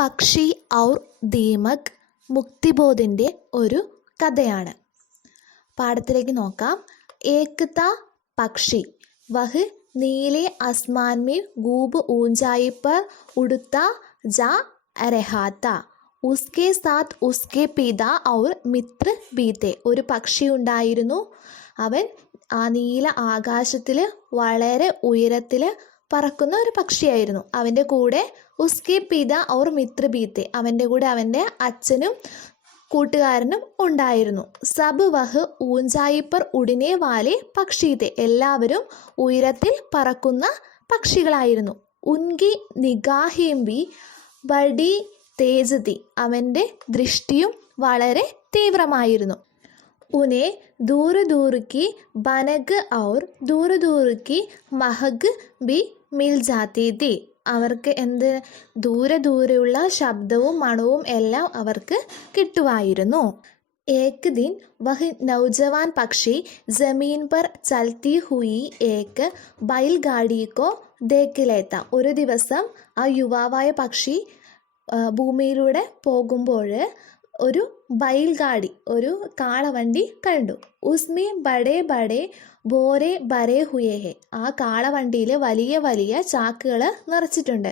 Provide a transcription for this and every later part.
പക്ഷി ഔർ ദീമക് മുക്തിബോധിൻ്റെ ഒരു കഥയാണ്. പാഠത്തിലേക്ക് നോക്കാം. ഏക് താ പക്ഷി വഹ് നീലെ ആസ്മാൻ में खूब ऊंचाई पर उड़ता जा रहा था. उसके साथ उसके पिता और मित्र भी थे. ഒരു പക്ഷി ഉണ്ടായിരുന്നു. അവൻ ആ നീല ആകാശത്തിൽ വളരെ ഉയരത്തിൽ പറക്കുന്ന ഒരു പക്ഷിയായിരുന്നു. അവൻ്റെ കൂടെ ഉസ്കെ പിത ഔർ മിത്ര ബീത്തെ, അവൻ്റെ കൂടെ അവൻ്റെ അച്ഛനും കൂട്ടുകാരനും ഉണ്ടായിരുന്നു. സബ് വഹ് ഊഞ്ചായി പർ ഉടിനെ വാലെ പക്ഷീത്തെ, എല്ലാവരും ഉയരത്തിൽ പറക്കുന്ന പക്ഷികളായിരുന്നു. ഉൻകി നിഗാഹേം ബി ബഡി തേജ് തി, അവൻ്റെ ദൃഷ്ടിയും വളരെ തീവ്രമായിരുന്നു. ഉനെ ദൂർ ദൂർ की बनग और दूर दूर की महक भी मिल जाती थी. അവർക്ക് ദൂരെ ദൂരെയുള്ള ശബ്ദവും മണവും എല്ലാം അവർക്ക് കിട്ടുമായിരുന്നു. एक दिन वह नौजवान पक्षी जमीन पर चलती हुई एक बैलगाड़ी को देख लेता. ഒരു ദിവസം ആ യുവാവായ പക്ഷി ഭൂമിയിലൂടെ പോകുമ്പോൾ ഒരു ബൈൽഗാഡി, ഒരു കാളവണ്ടി കണ്ടു. ഉസ്മേ ബഡേ ബഡേ ബോരെ ബരേ ഹുയേ ഹെ, ആ കാളവണ്ടിയിൽ വലിയ വലിയ ചാക്കുകൾ നിറച്ചിട്ടുണ്ട്.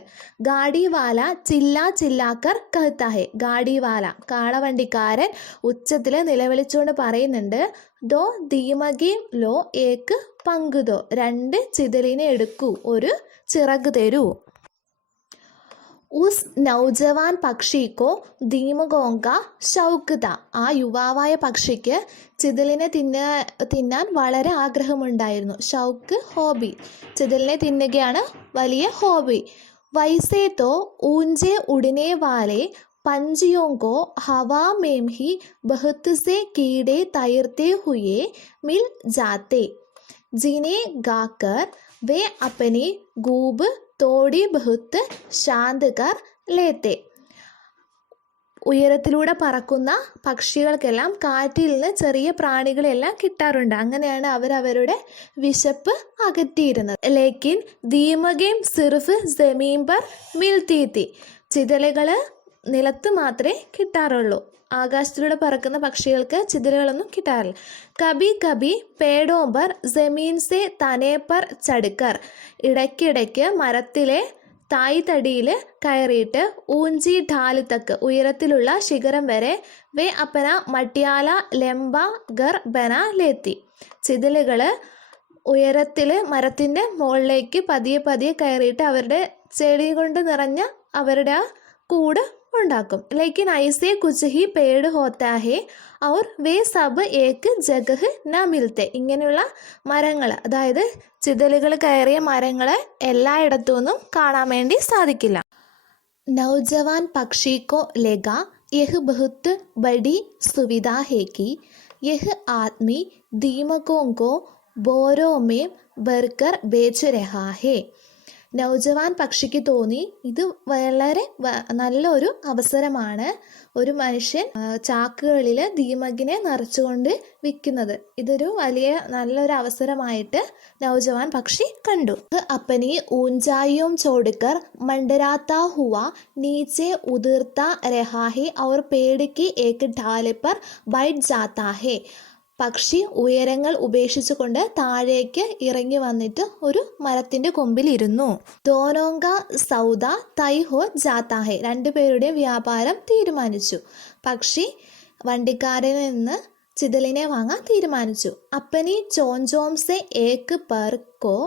ഗാഡിവാല ചില്ലാ ചില്ലാക്കർ കഹ്താ ഹെ, ഗാഡിവാല കാളവണ്ടിക്കാരൻ ഉച്ചത്തിൽ നിലവിളിച്ചുകൊണ്ട് പറയുന്നുണ്ട്. ദോ ദീമകേം ലോ ഏക്ക് പങ്കുതോ, രണ്ട് ചിതലിനെ എടുക്കൂ, ഒരു ചിറക് തരൂ. ഉസ് നൗജവാൻ പക്ഷിക്കോ ദീമകോങ്ക ഷൗക്ക് താ, ആ യുവാവായ പക്ഷിക്ക് ചിതലിനെ തിന്നാൻ വളരെ ആഗ്രഹമുണ്ടായിരുന്നു. ഷൗക്ക് ഹോബി, ചിതലിനെ തിന്നുകയാണ് വലിയ ഹോബി. വൈസേ തോ ഊഞ്ചെ ഉടിനെ വാലെ पंछियों को हवा में ही बहुत से कीड़े तैरते हुए मिल जाते, जिन्हें गाकर वे अपनी गूब തോടി ബഹുത്ത് ശാന്തകർ ലേത്തെ. ഉയരത്തിലൂടെ പറക്കുന്ന പക്ഷികൾക്കെല്ലാം കാറ്റിൽ നിന്ന് ചെറിയ പ്രാണികളെല്ലാം കിട്ടാറുണ്ട്. അങ്ങനെയാണ് അവരവരുടെ വിശപ്പ് അകറ്റിയിരുന്നത്. ലേക്കിൻ ദീമകേം സിർഫ് ജമീൻ പർ മിൽത്തി തി, ചിതലുകൾ നിലത്ത് മാത്രമേ കിട്ടാറുള്ളൂ. ആകാശത്തിലൂടെ പറക്കുന്ന പക്ഷികൾക്ക് ചിതലുകളൊന്നും കിട്ടാറില്ല. കബി കബി പേടോ പർ ജമീൻ സെ തനേ പർ ചടുക്കർ, ഇടയ്ക്കിടയ്ക്ക് മരത്തിലെ തായ് തടിയിൽ കയറിയിട്ട് ഊഞ്ചി ഢാൽ തക്ക്, ഉയരത്തിലുള്ള ശിഖരം വരെ വേ അപ്പന മട്ടിയാല ലെംബ ഗർ ബന ലേത്തി, ചിതലുകൾ ഉയരത്തിൽ മരത്തിൻ്റെ മുകളിലേക്ക് പതിയെ പതിയെ കയറിയിട്ട് അവരുടെ ചെടി കൊണ്ട് നിറഞ്ഞ അവരുടെ ആ കൂട് ഉണ്ടാക്കും. ലേക്കിൻ ഐസേ കുച്ച് ഹി പേട് ഹോത്താ ഹേ ഔർ വേ സബ് ഏക്ക് ജഗഹ് ന മിൽത്തെ, ഇങ്ങനെയുള്ള മരങ്ങൾ, അതായത് ചിതലുകൾ കയറിയ മരങ്ങൾ എല്ലായിടത്തുനിന്നും കാണാൻ വേണ്ടി സാധിക്കില്ല. നൗജവാൻ പക്ഷി കോ ലഗാ യഹ് ബഹുത്ത് ബഡി സുവിധാ ഹേ കി യഹ് ആദ്മി ദീമകോं को बोरों में भरकर बेच रहा है. നൗജവാൻ പക്ഷിക്ക് തോന്നി ഇത് വളരെ നല്ലൊരു അവസരമാണ്, ഒരു മനുഷ്യൻ ചാക്കുകളിൽ ദീമകിനെ നിറച്ചുകൊണ്ട് വിൽക്കുന്നത്. ഇതൊരു വലിയ നല്ലൊരു അവസരമായിട്ട് നൗജവാൻ പക്ഷി കണ്ടു. അപ്പനി ഊഞ്ചായിയും ചോടുക്കർ മണ്ടരാത്ത ഹുവ നീച്ചെ ഉതിർത്ത രഹാഹെ ഔർ പേടിക്ക് ഏക്ക് ഢാൽ പർ ബൈഠ് ജാത്താ ഹെ, പക്ഷി ഉയരങ്ങൾ ഉപേക്ഷിച്ചുകൊണ്ട് താഴേക്ക് ഇറങ്ങി വന്നിട്ട് ഒരു മരത്തിൻ്റെ കൊമ്പിലിരുന്നു. ദോനോങ്ക സൗദ തൈ ഹോ ജാത്താ ഹെ, രണ്ടുപേരുടെ വ്യാപാരം തീരുമാനിച്ചു. പക്ഷി വണ്ടിക്കാരനിൽ നിന്ന് ചിതലിനെ വാങ്ങാൻ തീരുമാനിച്ചു. അപ്പനി ചോഞ്ചോം സെ ഏക്ക് പർ കോ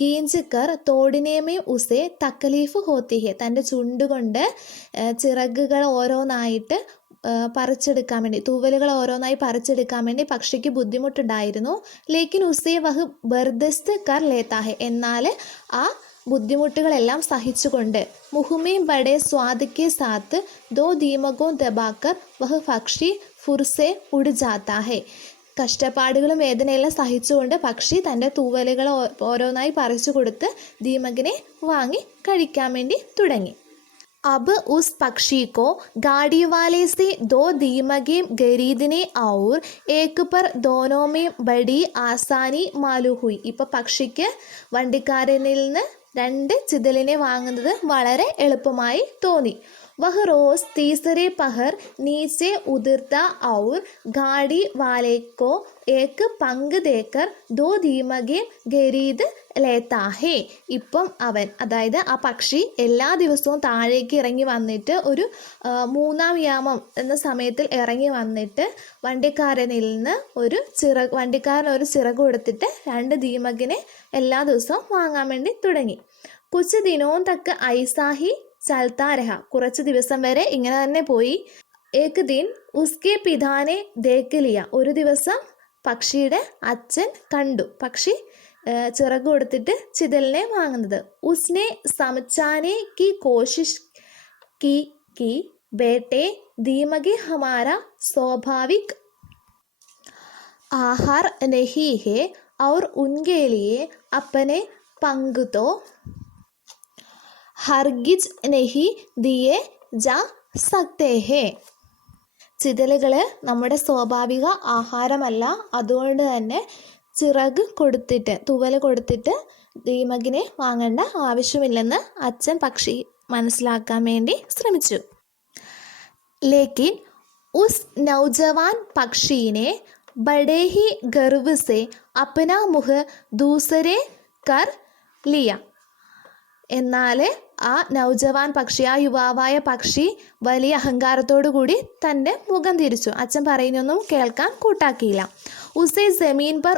ഗീഞ്ച് കർ തോടിനേമേ ഉസേ തക്കലീഫ് ഹോത്തി ഹെ, തൻ്റെ ചുണ്ടുകൊണ്ട് ചിറകുകൾ ഓരോന്നായിട്ട് പറിച്ചെടുക്കാൻ വേണ്ടി, തൂവലുകൾ ഓരോന്നായി പറിച്ചെടുക്കാൻ വേണ്ടി പക്ഷിക്ക് ബുദ്ധിമുട്ടുണ്ടായിരുന്നു. ലേക്കിൻ ഉസേ വഹ് ബർദസ്ത് കർ ലേത്താ ഹെ, എന്നാൽ ആ ബുദ്ധിമുട്ടുകളെല്ലാം സഹിച്ചുകൊണ്ട് മുഹുമേ ബഡേ സ്വാദിക്കെ സാത്ത് ദോ ദീമകോ ദബാക്കർ വഹ് പക്ഷി ഫുർസെ ഉഡ് ജാത്താ ഹെ, കഷ്ടപ്പാടുകളും വേദനയെല്ലാം സഹിച്ചുകൊണ്ട് പക്ഷി തൻ്റെ തൂവലുകൾ ഓരോന്നായി പറിച്ചു കൊടുത്ത് ദീമകിനെ വാങ്ങി കഴിക്കാൻ വേണ്ടി തുടങ്ങി. अब उस पक्षी को गाड़ी वाले से दो दीमकें खरीदने और एक पर दोनों में बड़ी आसानी मालूम हुई. ഇപ്പോൾ പക്ഷിക്ക് വണ്ടിക്കാരനിൽ നിന്ന് രണ്ട് ചിതലിനെ വാങ്ങുന്നത് വളരെ എളുപ്പമായി തോന്നി. वह रोज तीसरे पहर नीचे उतरता और गाड़ी वाले को एक पंग देकर दो दीमകെ ഖരീദ് ലേത്താ ഹേ. ഇപ്പം അവൻ, അതായത് ആ പക്ഷി എല്ലാ ദിവസവും താഴേക്ക് ഇറങ്ങി വന്നിട്ട് ഒരു മൂന്നാം യാമം എന്ന സമയത്തിൽ ഇറങ്ങി വന്നിട്ട് വണ്ടിക്കാരനിൽ നിന്ന് വണ്ടിക്കാരൻ ഒരു ചിറക് കൊടുത്തിട്ട് 2 ദീമകിനെ എല്ലാ ദിവസവും വാങ്ങാൻ വേണ്ടി തുടങ്ങി. കുച്ച് ദിനോം തക്ക് ഐസാഹി ചൽത്താ രഹ. കുറച്ച് ദിവസം വരെ ഇങ്ങനെ തന്നെ പോയി. ഏക് ദിൻ ഉസ്കെ പിതാനെ ദേഖ് ലിയ. ഒരു ദിവസം പക്ഷിയുടെ അച്ഛൻ കണ്ടു പക്ഷി ചിറക് കൊടുത്തിട്ട് ചിതലിനെ വാങ്ങുന്നത്. ഉസ്നെ സമച്ചാനെ കി കോശിഷ് की बेटे दीमകെ हमारा स्वाभाविक आहार नहीं है और उनके लिए अपने पंग तो हरगिज नहीं दिए जा सकते हैं. ചിതലുകൾ നമ്മുടെ സ്വാഭാവിക ആഹാരമല്ല, അതുകൊണ്ട് തന്നെ ചിറക് കൊടുത്തിട്ട് തൂവൽ കൊടുത്തിട്ട് ദീമകിനെ വാങ്ങേണ്ട ആവശ്യമില്ലെന്ന് അച്ഛൻ പക്ഷി മനസ്സിലാക്കാൻ വേണ്ടി ശ്രമിച്ചു. ലേക്കിൻ ഉസ് നൗജവാൻ പക്ഷി ने बड़े ही गर्व से अपना मुँह दूसरे कर लिया. എന്നാൽ ആ നൗജവാൻ പക്ഷി, ആ യുവാവായ പക്ഷി വലിയ അഹങ്കാരത്തോടു കൂടി തൻ്റെ മുഖം തിരിച്ചു. അച്ഛൻ പറയുന്നൊന്നും കേൾക്കാൻ കൂട്ടാക്കിയില്ല. ഉസേ ജമീൻ പർ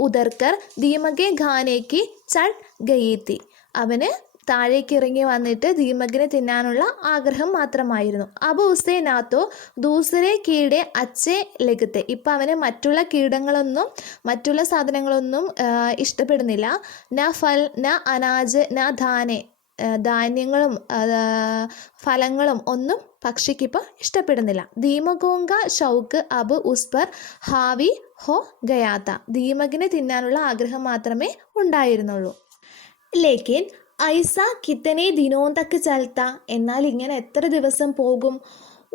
ഉതർക്കർ ദീമകെ ഖാനേക്ക് ചട് ഗയി തി. അവന് താഴേക്ക് ഇറങ്ങി വന്നിട്ട് ദീമകിനെ തിന്നാനുള്ള ആഗ്രഹം മാത്രമായിരുന്നു. അബ് ഉസേ നാത്തോ ദൂസരെ കീടെ അച്ഛേ ലഗത്തെ. ഇപ്പം അവന് മറ്റുള്ള കീടങ്ങളൊന്നും മറ്റുള്ള സാധനങ്ങളൊന്നും ഇഷ്ടപ്പെടുന്നില്ല. ന ഫൽ ന അനാജ് ന ധാന്യങ്ങളും ഫലങ്ങളും ഒന്നും പക്ഷിക്കിപ്പോൾ ഇഷ്ടപ്പെടുന്നില്ല. ദീമകോങ്ക ഷൗക്ക് അബ് ഉസ് പർ ഹാവി ഹോ ഗയാത്ത. ദീമകിനെ തിന്നാനുള്ള ആഗ്രഹം മാത്രമേ ഉണ്ടായിരുന്നുള്ളൂ. ലേക്കിൻ ഐസ കിത്തനെ ദിനോം തക്ക് ചൽത്ത. എന്നാൽ ഇങ്ങനെ എത്ര ദിവസം പോകും?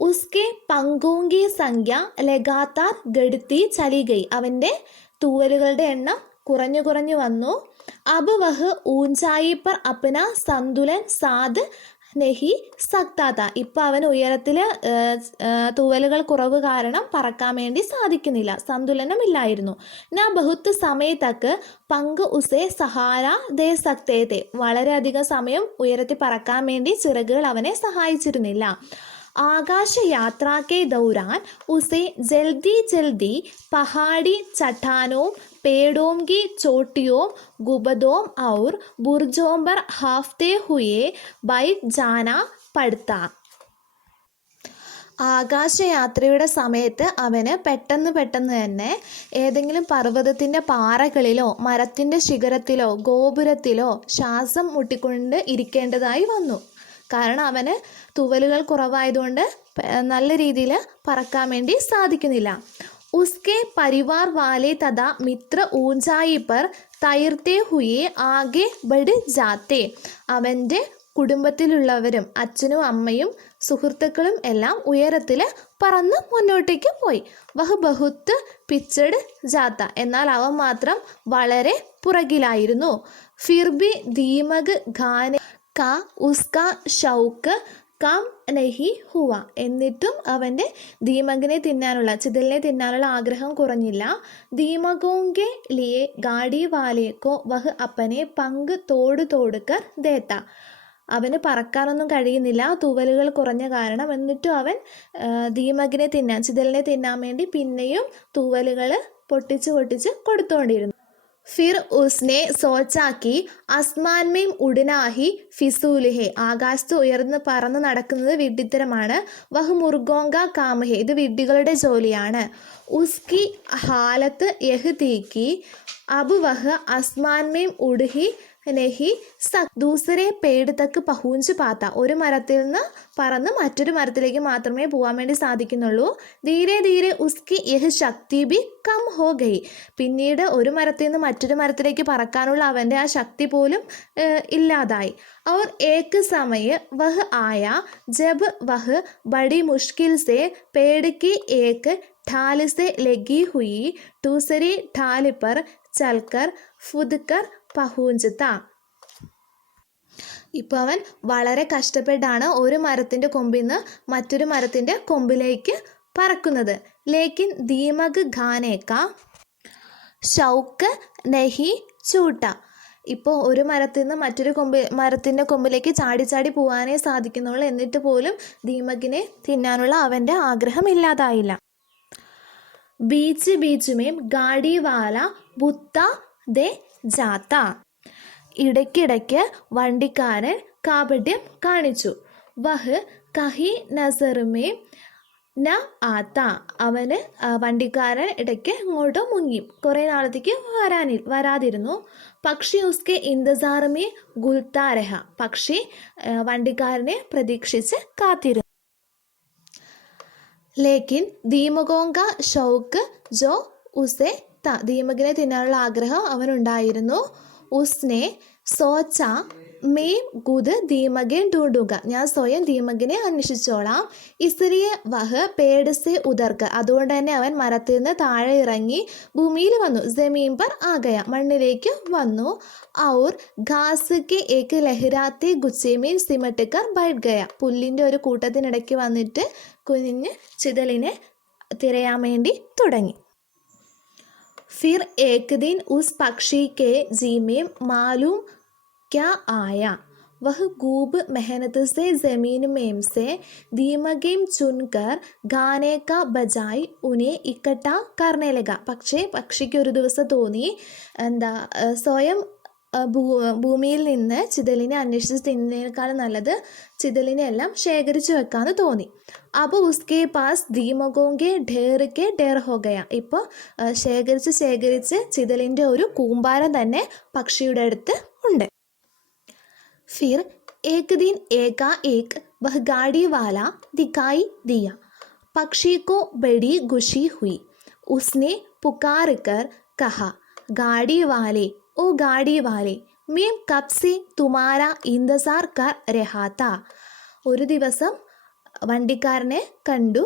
ഉസ്കെ പങ്കോങ്കി സംഖ്യ ലഗാത്താർ ഗഡ്ത്തി ചലി ഗയി. അവൻ്റെ തൂവലുകളുടെ എണ്ണം കുറഞ്ഞു കുറഞ്ഞു വന്നു. അബ് വഹ് ഊഞ്ചായി പർ അപ്ന സന്തുലൻ സാധ് നെഹി സക്താത്ത. ഇപ്പം അവൻ ഉയരത്തിൽ തൂവലുകൾ കുറവ് കാരണം പറക്കാൻ വേണ്ടി സാധിക്കുന്നില്ല, സന്തുലനമില്ലായിരുന്നു. ന ബഹുത്ത് സമയത്തക്ക് പങ്ക് ഉസേ സഹാര ദേ സക്തേത്തെ. വളരെയധികം സമയം ഉയരത്തിൽ പറക്കാൻ വേണ്ടി ചിറകുകൾ അവനെ സഹായിച്ചിരുന്നില്ല. आकाश यात्रा के दौरान उसे जल्दी जल्दी पहाड़ी चट्टानों, पेड़ों की चोटियों, गुंबदों और बुर्जों पर हाँफते हुए बैठ जाना पड़ता. ആകാശയാത്രയുടെ സമയത്ത് അവന് പെട്ടെന്ന് തന്നെ ഏതെങ്കിലും പർവ്വതത്തിൻ്റെ പാറകളിലോ മരത്തിൻ്റെ ശിഖരത്തിലോ ഗോപുരത്തിലോ ശ്വാസം മുട്ടിക്കൊണ്ട് ഇരിക്കേണ്ടതായി വന്നു. കാരണം അവന് തൂവലുകൾ കുറവായതുകൊണ്ട് നല്ല രീതിയിൽ പറക്കാൻ വേണ്ടി സാധിക്കുന്നില്ല. ഉസ്കെ പരിവാർ വാലെ തഥാ മിത്ര ഊഞ്ചായി പർ തൈർത്തെ ഹുയെ ആകെ ബഡ് ജാത്തെ. അവൻ്റെ കുടുംബത്തിലുള്ളവരും അച്ഛനും അമ്മയും സുഹൃത്തുക്കളും എല്ലാം ഉയരത്തിൽ പറന്ന് മുന്നോട്ടേക്ക് പോയി. വഹ് ബഹുത്ത് പിച്ചഡ് ജാത്ത. എന്നാൽ അവൻ മാത്രം വളരെ പുറകിലായിരുന്നു. ഫിർബി ദീമക് ഖാന കാ ഉസ്കാ ഷൗക്ക് കം നഹി ഹുവ. എന്നിട്ടും അവൻ്റെ ദീമകിനെ തിന്നാനുള്ള ചിതലിനെ തിന്നാനുള്ള ആഗ്രഹം കുറഞ്ഞില്ല. ദീമകോങ്കെ ലിയെ ഗാഡി വാലേക്കോ വഹ് അപ്പനെ പങ്ക് തോടുകർ ദേത്ത. അവന് പറക്കാനൊന്നും കഴിയുന്നില്ല, തൂവലുകൾ കുറഞ്ഞ കാരണം. എന്നിട്ടും അവൻ ദീമകിനെ ചിതലിനെ തിന്നാൻ വേണ്ടി പിന്നെയും തൂവലുകൾ പൊട്ടിച്ച് കൊടുത്തുകൊണ്ടിരുന്നു. फिर उसने सोचा कि आसमान में उड़ना ही फिसूल है. ആകാശത്ത് ഉയർന്ന് പറന്ന് നടക്കുന്നത് വിഡ്ഢിത്തരമാണ്. വഹ് മുർഗോങ്ക കാം ഹെ. ഇത് വിഡ്ഢികളുടെ ജോലിയാണ്. ഉസ്കി ഹാലത്ത് യഹ് തീക്കി അബ് വഹ് ആസ്മാൻ മേം ഉഡ്ഹി നെഹി സക് ദൂസരെ പേട് തക്ക് പഹൂഞ്ച് പാത്ത. ഒരു മരത്തിൽ നിന്ന് പറന്ന് മറ്റൊരു മരത്തിലേക്ക് മാത്രമേ പോകാൻ വേണ്ടി സാധിക്കുന്നുള്ളൂ. ധീരെ ധീരെ ഉസ്കി യഹ് ശക്തി ബി കം ഹോ ഗയി. പിന്നീട് ഒരു മരത്തിൽ നിന്ന് മറ്റൊരു മരത്തിലേക്ക് പറക്കാനുള്ള അവൻ്റെ ആ ശക്തി പോലും ഇല്ലാതായി. और एक समय वह आया जब वह बड़ी मुश्किल से पेड़ की एक ढाल से लगी हुई दूसरी ढाल पर चलकर फुदकर पहुंचता. ഇപ്പോൾ അവൻ വളരെ കഷ്ടപ്പെട്ടാണ് ഒരു മരത്തിൻ്റെ കൊമ്പിൽ നിന്ന് മറ്റൊരു മരത്തിൻ്റെ കൊമ്പിലേക്ക് പറക്കുന്നത്. ലേക്കിൻ ദീമക് ഖാനേക്ക ഷൗക്ക് നഹി ചൂട്ട. ഇപ്പോൾ ഒരു മരത്തിൽ നിന്ന് മറ്റൊരു മരത്തിൻ്റെ കൊമ്പിലേക്ക് ചാടി ചാടി പോകാനേ സാധിക്കുന്നുള്ളൂ. എന്നിട്ട് പോലും ദീമകിനെ തിന്നാനുള്ള അവൻ്റെ ആഗ്രഹം ഇല്ലാതായില്ല. ബീച്ച് ബീച്ചുമേം ഗാഡിവാല ബുത്ത ദേ ജാത്ത. ഇടയ്ക്കിടയ്ക്ക് വണ്ടിക്കാരൻ കാപട്യം കാണിച്ചു. വഹ് കഹി നസറുമേ ന ആത്ത. അവന് വണ്ടിക്കാരൻ ഇടയ്ക്ക് ഇങ്ങോട്ടോ മുങ്ങി കുറേ നാളത്തേക്ക് വരാതിരുന്നു. പക്ഷി ഉസ്കെ ഇന്തസാറുമേ ഗുൽത്താരഹ. പക്ഷി വണ്ടിക്കാരനെ പ്രതീക്ഷിച്ച് കാത്തിരുന്നു. ലേക്കിൻ ദീമകോങ്ക ഷൗക്ക് ജോ ഉസെ ത. ദീമകിനെ തിന്നാനുള്ള ആഗ്രഹം അവനുണ്ടായിരുന്നു. ഉസ്നെ സോച്ച മേം ഗുദ് ദീമകെ ഡൂണ്ടുക. ഞാൻ സ്വയം ദീമകിനെ അന്വേഷിച്ചോളാം. ഇസ്ലിയെ വഹ് പേട് സെ ഉതർക്ക. അതുകൊണ്ട് തന്നെ അവൻ മരത്തിൽ നിന്ന് താഴെ ഇറങ്ങി ഭൂമിയിൽ വന്നു. ജമീൻ പർ ആഗയ. മണ്ണിലേക്ക് വന്നു. ഔർ ഘാസ് കെ ഏക്ക് ലഹരാത്തെ ഗുച്ചേമേൻ സിമട്ട് കർ ബൈഠ് ഗയ. പുല്ലിൻ്റെ ഒരു കൂട്ടത്തിനിടയ്ക്ക് വന്നിട്ട് കുനിഞ്ഞ് ചിതലിനെ തിരയാൻ വേണ്ടി തുടങ്ങി. फिर एक दिन उस पक्षी के जी में मालूम क्या आया. वह खूब मेहनत से ज़मीन में से दीमकें चुनकर खाने का बजाय उन्हें इकट्ठा करने लगा. പക്ഷേ പക്ഷിക്ക് ഒരു ദിവസം തോന്നി സ്വയം ഭൂമിയിൽ നിന്ന് ചിതലിനെ അന്വേഷിച്ച് തിന്നുന്നതിനേക്കാളും നല്ലത് ചിതലിനെ എല്ലാം ശേഖരിച്ചു വെക്കാമെന്ന് തോന്നി. അപ്പോൾ ഉസ്കെ പാസ് ദീമകോങ്കെ ഢേർക്കെ ഢേർ ഹോ ഗയ. ഇപ്പോൾ ശേഖരിച്ച് ചിതലിൻ്റെ ഒരു കൂമ്പാരം തന്നെ പക്ഷിയുടെ അടുത്ത് ഉണ്ട്. ഫിർ ഏക് ദിൻ ഏകാ ഏക് വഹ് ഗാഡി വാല ദിഖായി ദിയ. പക്ഷി കോ ബഡി ഖുശി ഹുയി. ഉസ്നെ പുകാർ കർ കഹാ ഗാഡി വാലെ ओ गाड़ी वाले मैं कब से तुम्हारा इंतजार कर रहा था. ഒരു ദിവസം വണ്ടിക്കാരനെ കണ്ടു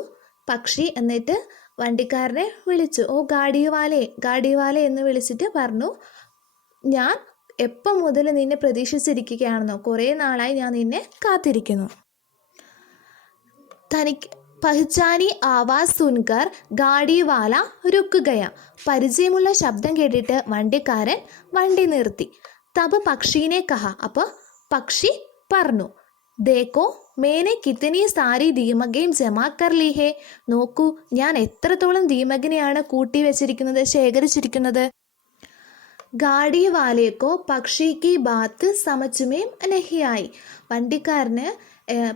പക്ഷി. എന്നിട്ട് വണ്ടിക്കാരനെ വിളിച്ചു. ഓ ഗാഡി വാലെ എന്ന് വിളിച്ചിട്ട് പറഞ്ഞു, ഞാൻ എപ്പം മുതൽ നിന്നെ പ്രതീക്ഷിച്ചിരിക്കുകയാണെന്നോ, കുറേ നാളായി ഞാൻ നിന്നെ കാത്തിരിക്കുന്നു. തനിക്ക് പഹ്ചാനി ആവാസ് സുൻകർ ഗാഡിവാല രുക്കുകയ. പരിചയമുള്ള ശബ്ദം കേട്ടിട്ട് വണ്ടിക്കാരൻ വണ്ടി നിർത്തി. തബ് പക്ഷീനെ കഹ. അപ്പോൾ പക്ഷി പറഞ്ഞു, ദേക്കോ മേനെ കിത്തനി സാരി ദീമകയും ജമാ കർ ലി ഹേ. നോക്കൂ, ഞാൻ എത്രത്തോളം ദീമകിനെയാണ് കൂട്ടി വെച്ചിരിക്കുന്നത്, ശേഖരിച്ചിരിക്കുന്നത്. ഗാഡി വാലേക്കോ പക്ഷി കി ബാത്ത് സമച്ചുമേം നഹിയായി. വണ്ടിക്കാരന്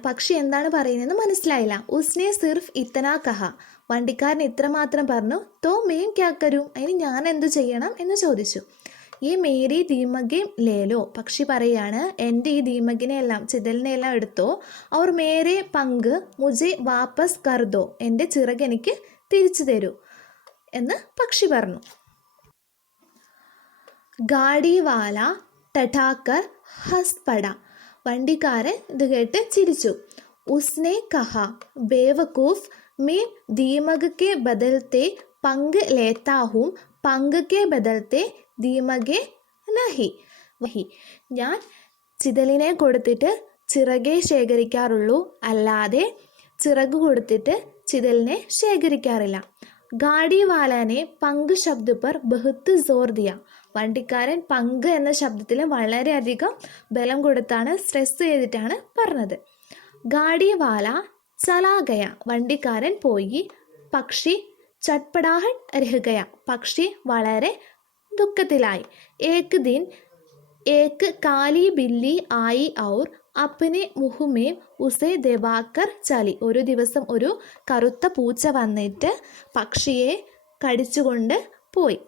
പക്ഷി എന്താണ് പറയുന്നതെന്ന് മനസ്സിലായില്ല. ഉസ്നെ സിർഫ് ഇത്തനാ കഹ. വണ്ടിക്കാരൻ ഇത്രമാത്രം പറഞ്ഞു. തോ മേം ക്യാ കരൂ. അതിന് ഞാൻ എന്തു ചെയ്യണം എന്ന് ചോദിച്ചു. ഈ മേരി ദീമകെ ലേലോ. പക്ഷി പറയാണ്, എൻ്റെ ഈ ദീമകിനെ എല്ലാം ചിതലിനെ എല്ലാം എടുത്തോ. ഔർ മേരെ പങ്ക് മുझे വാപ്പസ് കർദോ. എൻ്റെ ചിറക് എനിക്ക് തിരിച്ചു തരൂ എന്ന് പക്ഷി പറഞ്ഞു. ഗാഡിവാല ടഠാക്കർ ഹസ് പട. വണ്ടിക്കാരൻ ഇത് കേട്ട് ചിരിച്ചു. ഉസ്നെ കഹ ബേവക്കൂഫ് मैं दीमक के बदलते पंग लेता हूँ, पंग के बदलते दीमके नहीं. വഹി. ഞാൻ ചിതലിനെ കൊടുത്തിട്ട് ചിറകെ ശേഖരിക്കാറുള്ളൂ, അല്ലാതെ ചിറക് കൊടുത്തിട്ട് ചിതലിനെ ശേഖരിക്കാറില്ല. ഗാഡി വാലാനെ പങ്ക് ശബ്ദ പർ ബഹുത്ത് സോർ ദിയ. വണ്ടിക്കാരൻ പങ്ക് എന്ന ശബ്ദത്തിൽ വളരെയധികം ബലം കൊടുത്താണ്, സ്ട്രെസ് ചെയ്തിട്ടാണ് പറഞ്ഞത്. ഗാഡി വാല ചലാഗയ. വണ്ടിക്കാരൻ പോയി. പക്ഷി ചട്പടാഹട്ട് രഹ്ഗയ. പക്ഷി വളരെ ദുഃഖത്തിലായി. ഏക് ദിൻ ഏക് കാലി ബില്ലി ആയി ഔർ അപ്പനെ മുഹുമേ ഉസേ ദബാക്കർ ചലി. ഒരു ദിവസം ഒരു കറുത്ത പൂച്ച വന്നിട്ട് പക്ഷിയെ കടിച്ചുകൊണ്ട് പോയി.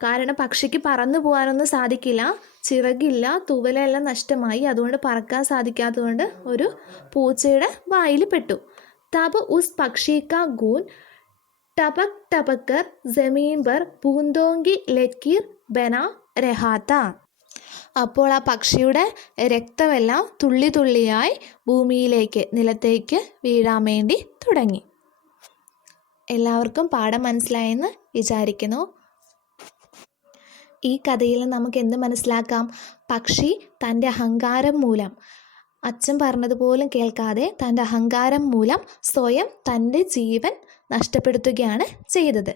കാരണം പക്ഷിക്ക് പറന്നു പോകാനൊന്നും സാധിക്കില്ല, ചിറകില്ല, തൂവലെല്ലാം നഷ്ടമായി. അതുകൊണ്ട് പറക്കാൻ സാധിക്കാത്തതുകൊണ്ട് ഒരു പൂച്ചയുടെ വായിൽ പെട്ടു. തബ് ഉസ് പക്ഷി കാ ഗൂൻ ടപക് ടപക്കർ ജമീൻ പർ ബൂന്തോങ്കി ലക്കീർ ബനാ രഹാത്ത. അപ്പോൾ ആ പക്ഷിയുടെ രക്തമെല്ലാം തുള്ളി തുള്ളിയായി ഭൂമിയിലേക്ക്, നിലത്തേക്ക് വീഴാൻ വേണ്ടി തുടങ്ങി. എല്ലാവർക്കും പാഠം മനസ്സിലായെന്ന് വിചാരിക്കുന്നു. ഈ കഥയിൽ നമുക്ക് എന്ത് മനസ്സിലാക്കാം? പക്ഷി തൻ്റെ അഹങ്കാരം മൂലം, അച്ഛൻ പറഞ്ഞതുപോലും കേൾക്കാതെ തൻ്റെ അഹങ്കാരം മൂലം സ്വയം തൻ്റെ ജീവൻ നഷ്ടപ്പെടുത്തുകയാണ് ചെയ്തത്.